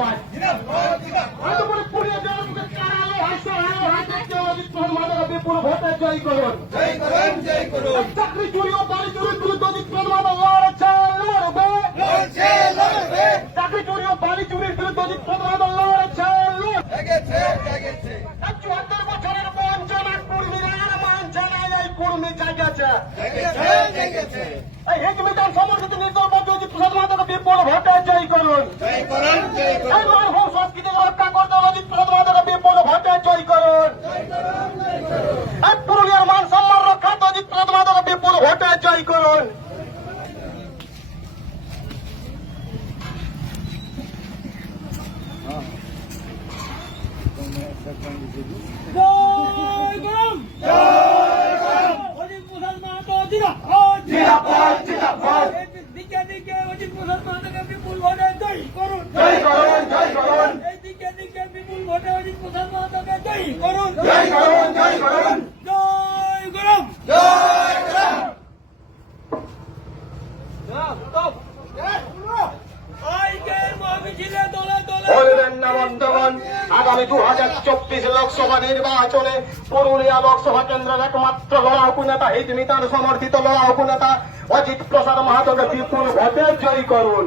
জিন্দাবাদ। আজকের পুড়িয়ে দেওয়ার মুখে কারালো হাসো হাতে অজিত প্রসাদ মাদক বিপুল ভোটে জয় করুন। চাকরি চুরি ও বাড়ি চুরির বিরুদ্ধে অজিত প্রসাদ মাদক লড়ছে লড়বে। চাকরি চুরি ও বাড়ি চুরির বিরুদ্ধে অজিত প্রসাদ মাদক লড়ছে লড়বে। ৭৪ বছরের বঞ্চনা কর্মীরা আর মানছে না, এই কর্মী জাগেছে। এই হিজমিতান সমর্থিত নির্দলপতি অজিত প্রসাদ মাদক বিপুল ভোটে জয় করুন। এই মানভূম সংস্কৃতিকে রক্ষা করতে অজিত প্রসাদ মাদক বিপুল ভোটে জয় করুন। এই পুরুলিয়ার মান সম্মান রক্ষার্থে অজিত প্রসাদ মাদক বিপুল ভোটে জয় করুন। অজিত প্রসাদ মাহাতো জিন্দাবাদ। দিকে দিকে অজিত প্রসাদ মাহাতোকে বিপুল ভোটে জয় করুন। এই দিকে দিকে বিপুল ভোটে অজিত প্রসাদ মাহাতোকে জয় করুন। জয় করুন। আজকের মহামিছিলে দলে দলে বলবেন না বন্ধুগণ, আগামী 2024 লোকসভা নির্বাচনে পুরুলিয়া লোকসভা কেন্দ্রের একমাত্র লড়াকু নেতা হিজমিতান সমর্থিত লড়াকু নেতা অজিত প্রসাদ মাহাতোকে বিপুল ভোটে জয়ী করুন।